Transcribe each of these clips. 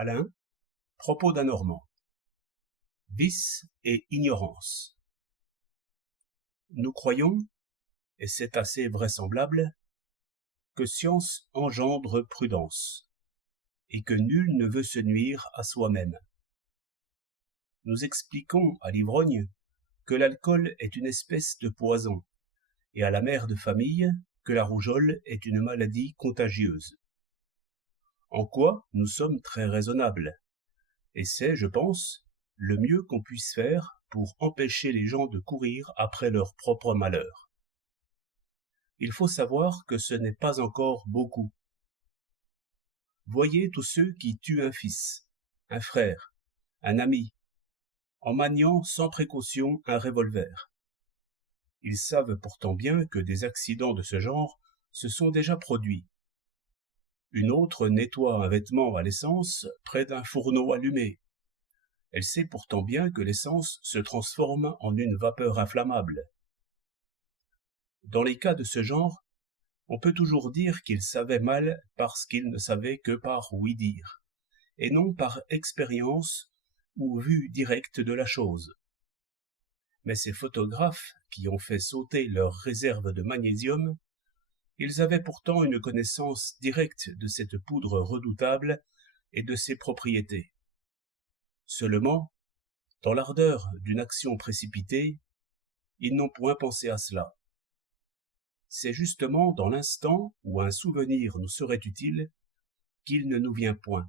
Alain, propos d'un Normand. Vice et ignorance. Nous croyons, et c'est assez vraisemblable, que science engendre prudence, et que nul ne veut se nuire à soi-même. Nous expliquons à l'ivrogne que l'alcool est une espèce de poison, et à la mère de famille que la rougeole est une maladie contagieuse. En quoi nous sommes très raisonnables, et c'est, je pense, le mieux qu'on puisse faire pour empêcher les gens de courir après leur propre malheur. Il faut savoir que ce n'est pas encore beaucoup. Voyez tous ceux qui tuent un fils, un frère, un ami, en maniant sans précaution un revolver. Ils savent pourtant bien que des accidents de ce genre se sont déjà produits. Une autre nettoie un vêtement à l'essence près d'un fourneau allumé. Elle sait pourtant bien que l'essence se transforme en une vapeur inflammable. Dans les cas de ce genre, on peut toujours dire qu'ils savaient mal parce qu'ils ne savaient que par ouï-dire, et non par expérience ou vue directe de la chose. Mais ces photographes qui ont fait sauter leurs réserves de magnésium, ils avaient pourtant une connaissance directe de cette poudre redoutable et de ses propriétés. Seulement, dans l'ardeur d'une action précipitée, ils n'ont point pensé à cela. C'est justement dans l'instant où un souvenir nous serait utile qu'il ne nous vient point.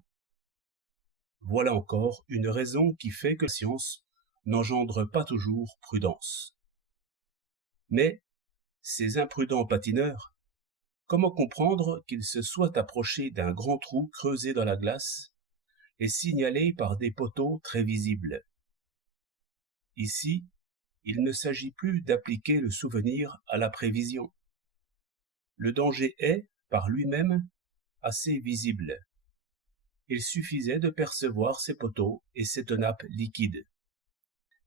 Voilà encore une raison qui fait que la science n'engendre pas toujours prudence. Mais ces imprudents patineurs, comment comprendre qu'ils se soient approchés d'un grand trou creusé dans la glace et signalé par des poteaux très visibles? Ici, il ne s'agit plus d'appliquer le souvenir à la prévision. Le danger est, par lui-même, assez visible. Il suffisait de percevoir ces poteaux et cette nappe liquide.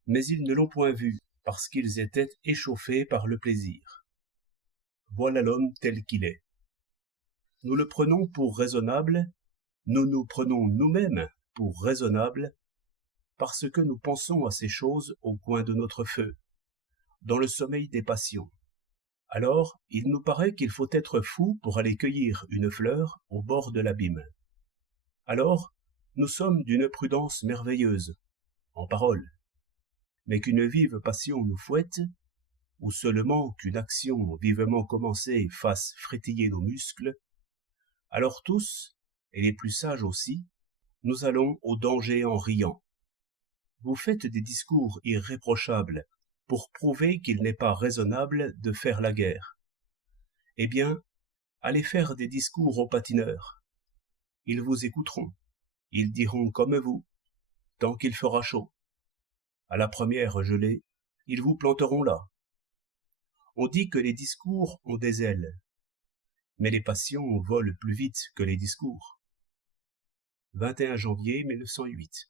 Mais ils ne l'ont point vu, parce qu'ils étaient échauffés par le plaisir. Voilà l'homme tel qu'il est. Nous le prenons pour raisonnable, nous nous prenons nous-mêmes pour raisonnables, parce que nous pensons à ces choses au coin de notre feu, dans le sommeil des passions. Alors, il nous paraît qu'il faut être fou pour aller cueillir une fleur au bord de l'abîme. Alors, nous sommes d'une prudence merveilleuse, en parole, mais qu'une vive passion nous fouette, ou seulement qu'une action vivement commencée fasse frétiller nos muscles, alors tous, et les plus sages aussi, nous allons au danger en riant. Vous faites des discours irréprochables pour prouver qu'il n'est pas raisonnable de faire la guerre. Eh bien, allez faire des discours aux patineurs. Ils vous écouteront, ils diront comme vous, tant qu'il fera chaud. À la première gelée, ils vous planteront là. On dit que les discours ont des ailes, mais les passions volent plus vite que les discours. 21 janvier 1908.